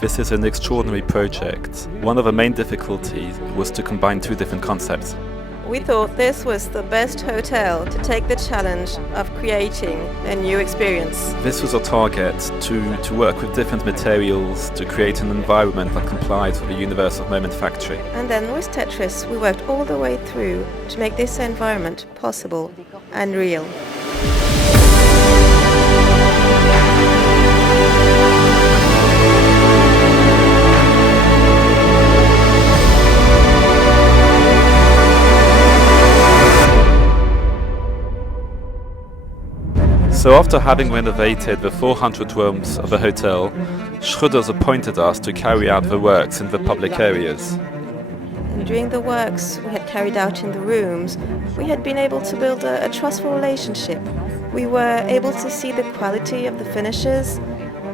This is an extraordinary project. One of the main difficulties was to combine two different concepts. We thought this was the best hotel to take the challenge of creating a new experience. This was our target, to work with different materials, to create an environment that complies with the universe of Moment Factory. And then with Tétris, we worked all the way through to make this environment possible and real. So after having renovated the 400 rooms of the hotel, Schroders appointed us to carry out the works in the public areas. And during the works we had carried out in the rooms, we had been able to build a trustful relationship. We were able to see the quality of the finishes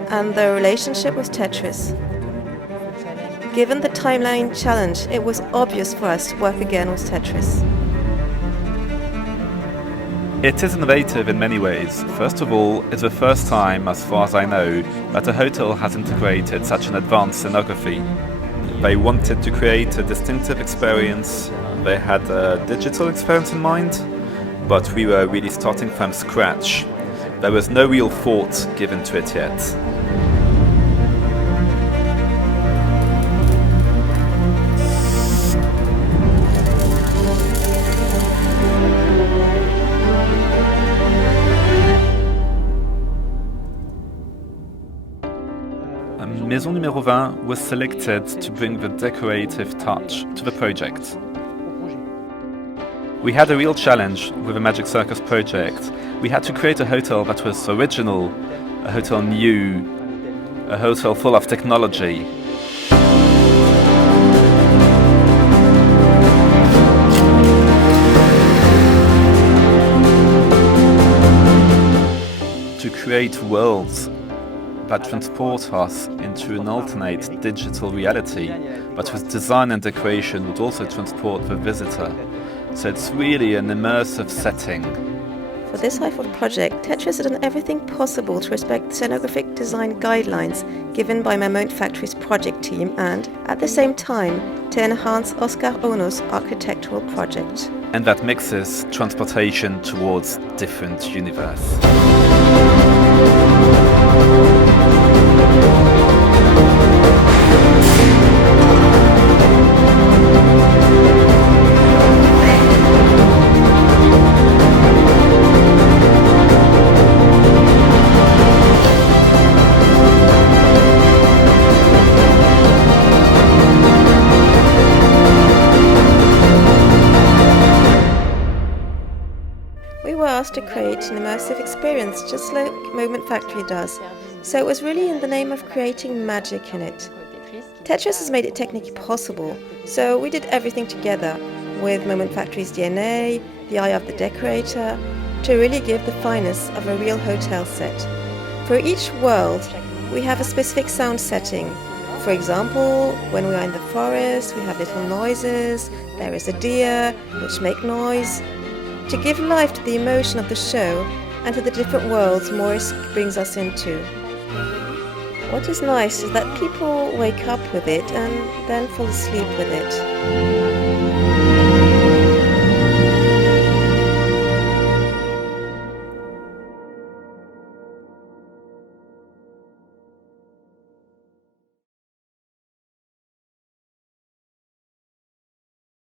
and the relationship with Tétris. Given the timeline challenge, it was obvious for us to work again with Tétris. It is innovative in many ways. First of all, it's the first time, as far as I know, that a hotel has integrated such an advanced scenography. They wanted to create a distinctive experience. They had a digital experience in mind, but we were really starting from scratch. There was no real thought given to it yet. Maison Numéro 20 was selected to bring the decorative touch to the project. We had a real challenge with the Magic Circus project. We had to create a hotel that was original, a hotel new, a hotel full of technology. To create worlds that transport us into an alternate digital reality, but with design and decoration would also transport the visitor. So it's really an immersive setting. For this type of project, Tétris had done everything possible to respect scenographic design guidelines given by Moment Factory's project team and, at the same time, to enhance Oscar Ono's architectural project. And that mixes transportation towards different universe. We were asked to create an immersive experience just like Moment Factory does, so it was really in the name of creating magic in it. Tétris has made it technically possible, so we did everything together with Moment Factory's DNA, the eye of the decorator, to really give the fineness of a real hotel set. For each world, we have a specific sound setting. For example, when we are in the forest, we have little noises, there is a deer, which make noise. To give life to the emotion of the show and to the different worlds Maurice brings us into. What is nice is that people wake up with it and then fall asleep with it.